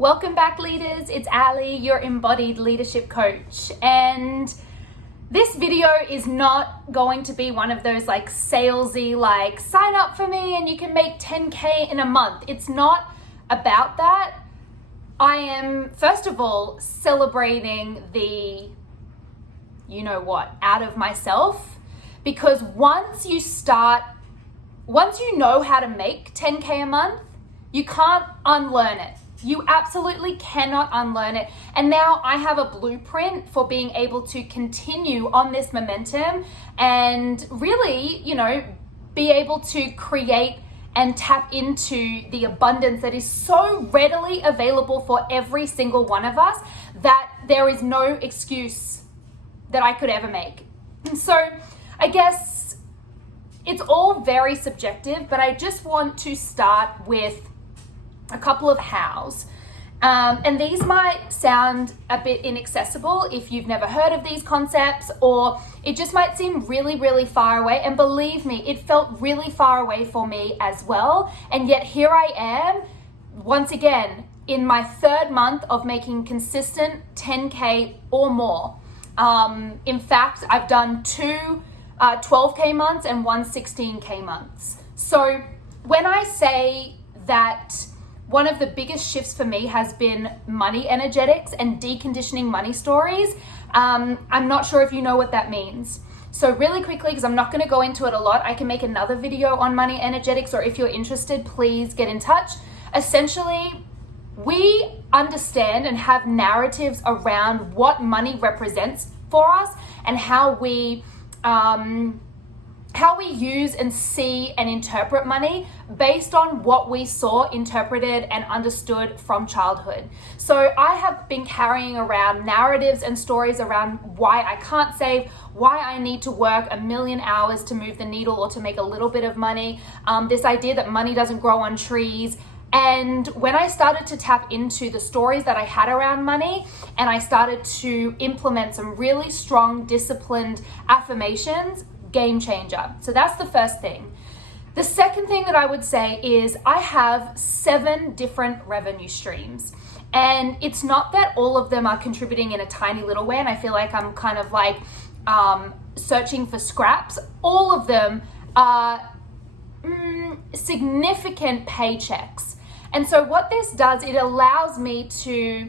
Welcome back, leaders. It's Ali, your embodied leadership coach. And this video is not going to be one of those like salesy, like sign up for me and you can make 10K in a month. It's not about that. I am, first of all, celebrating the, you know what, out of myself. Because once you know how to make 10K a month, you can't unlearn it. You absolutely cannot unlearn it. And now I have a blueprint for being able to continue on this momentum and really, be able to create and tap into the abundance that is so readily available for every single one of us that there is no excuse that I could ever make. And so I guess it's all very subjective, but I just want to start with a couple of hows. And these might sound a bit inaccessible if you've never heard of these concepts, or it just might seem really, really far away. And believe me, it felt really far away for me as well. And yet here I am, once again, in my third month of making consistent 10K or more. In fact, I've done two 12K months and one 16K months. So when I say that one of the biggest shifts for me has been money energetics and deconditioning money stories, I'm not sure if you know what that means. So really quickly, because I'm not going to go into it a lot, I can make another video on money energetics, or if you're interested, please get in touch. Essentially, we understand and have narratives around what money represents for us and how we use and see and interpret money based on what we saw, interpreted, and understood from childhood. So I have been carrying around narratives and stories around why I can't save, why I need to work a million hours to move the needle or to make a little bit of money, this idea that money doesn't grow on trees. And when I started to tap into the stories that I had around money, and I started to implement some really strong, disciplined affirmations, game changer. So that's the first thing. The second thing that I would say is I have 7 different revenue streams. And it's not that all of them are contributing in a tiny little way, and I feel like I'm kind of like searching for scraps. All of them are significant paychecks. And so what this does, it allows me to,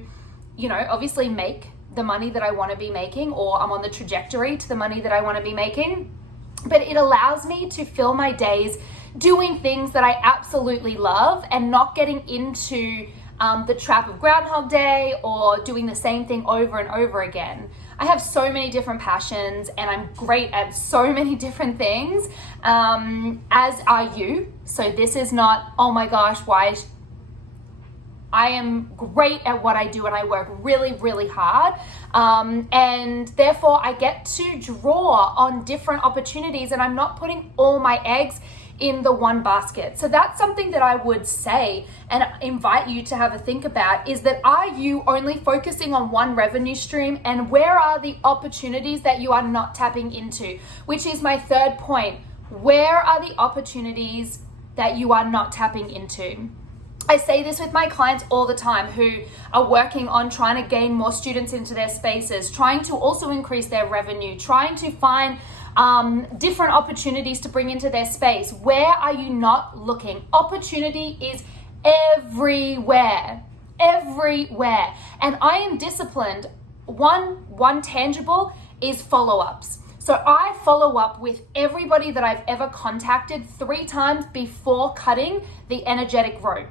obviously make the money that I want to be making, or I'm on the trajectory to the money that I want to be making. But it allows me to fill my days doing things that I absolutely love and not getting into the trap of Groundhog Day or doing the same thing over and over again. I have so many different passions and I'm great at so many different things, as are you. So this is not, oh my gosh, why? I am great at what I do and I work really, really hard. And therefore I get to draw on different opportunities and I'm not putting all my eggs in the one basket. So that's something that I would say and invite you to have a think about, is that are you only focusing on one revenue stream, and where are the opportunities that you are not tapping into? Which is my third point. Where are the opportunities that you are not tapping into? I say this with my clients all the time who are working on trying to gain more students into their spaces, trying to also increase their revenue, trying to find different opportunities to bring into their space. Where are you not looking? Opportunity is everywhere, everywhere. And I am disciplined. One tangible is follow-ups. So I follow up with everybody that I've ever contacted 3 times before cutting the energetic rope.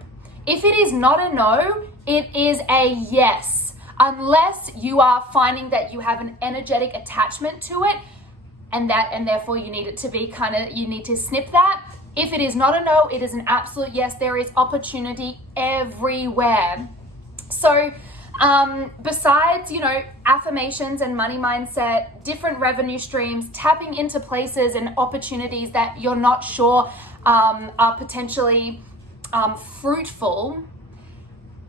If it is not a no, it is a yes, unless you are finding that you have an energetic attachment to it, and therefore you need it to be you need to snip that. If it is not a no, it is an absolute yes. There is opportunity everywhere. So besides, affirmations and money mindset, different revenue streams, tapping into places and opportunities that you're not sure are potentially fruitful,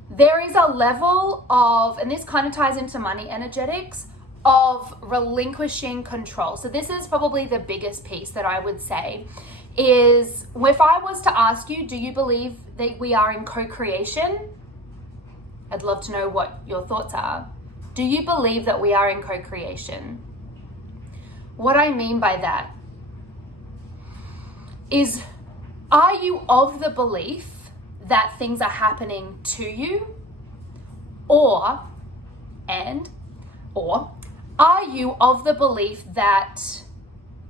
there is a level of, and this kind of ties into money energetics, of relinquishing control. So this is probably the biggest piece that I would say is, if I was to ask you, do you believe that we are in co-creation? I'd love to know what your thoughts are. Do you believe that we are in co-creation? What I mean by that is, are you of the belief that things are happening to you? Or are you of the belief that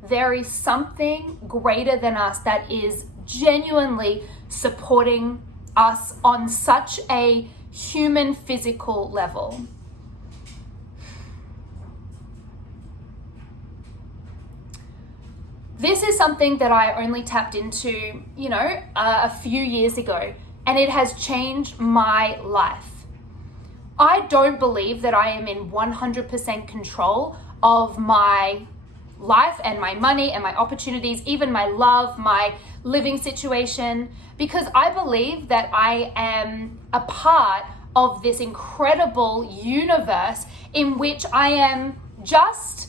there is something greater than us that is genuinely supporting us on such a human physical level? This is something that I only tapped into, a few years ago, and it has changed my life. I don't believe that I am in 100% control of my life and my money and my opportunities, even my love, my living situation, because I believe that I am a part of this incredible universe in which I am just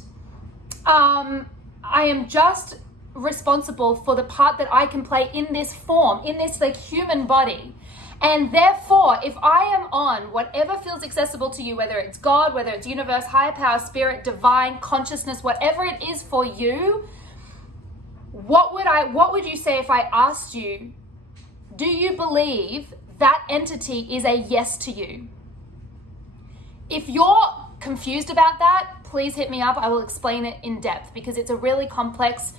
responsible for the part that I can play in this form, in this human body. And therefore, if I am on whatever feels accessible to you, whether it's God, whether it's universe, higher power, spirit, divine, consciousness, whatever it is for you, what would you say if I asked you, do you believe that entity is a yes to you? If you're confused about that, please hit me up. I will explain it in depth, because it's a really complex,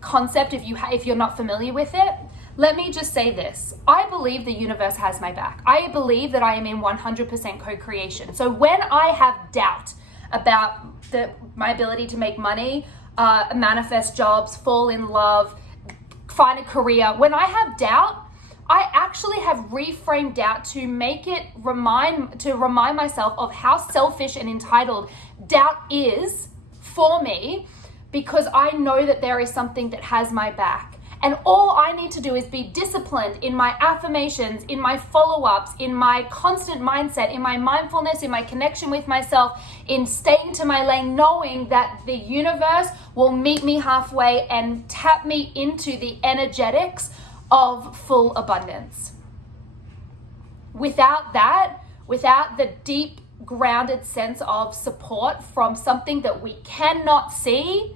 concept if you're not familiar with it. Let me just say this. I believe the universe has my back. I believe that I am in 100% co-creation. So when I have doubt about my ability to make money, manifest jobs, fall in love, find a career, when I have doubt, I actually have reframed doubt to remind myself of how selfish and entitled doubt is for me, because I know that there is something that has my back. And all I need to do is be disciplined in my affirmations, in my follow-ups, in my constant mindset, in my mindfulness, in my connection with myself, in staying to my lane, knowing that the universe will meet me halfway and tap me into the energetics of full abundance. Without that, without the deep grounded sense of support from something that we cannot see,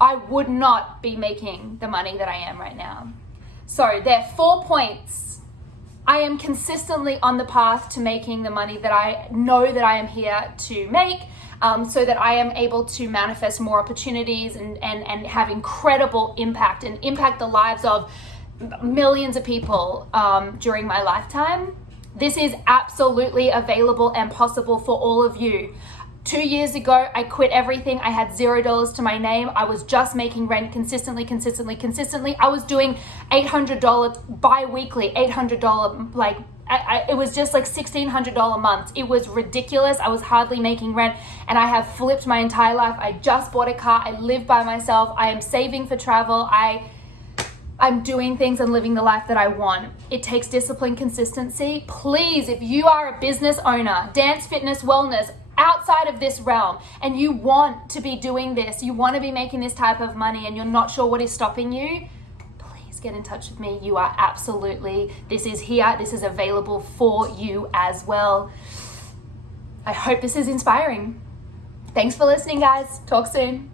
I would not be making the money that I am right now. So there are 4 points. I am consistently on the path to making the money that I know that I am here to make, so that I am able to manifest more opportunities and have incredible impact and impact the lives of millions of people during my lifetime. This is absolutely available and possible for all of you. 2 years ago, I quit everything. I had $0 to my name. I was just making rent consistently. I was doing $800 bi-weekly, $800, it was just like $1,600 months. It was ridiculous. I was hardly making rent, and I have flipped my entire life. I just bought a car. I live by myself. I am saving for travel. I'm doing things and living the life that I want. It takes discipline, consistency. Please, if you are a business owner, dance, fitness, wellness, outside of this realm, and you want to be doing this, you want to be making this type of money, and you're not sure what is stopping you, please get in touch with me. You are this is here, this is available for you as well. I hope this is inspiring. Thanks for listening, guys. Talk soon.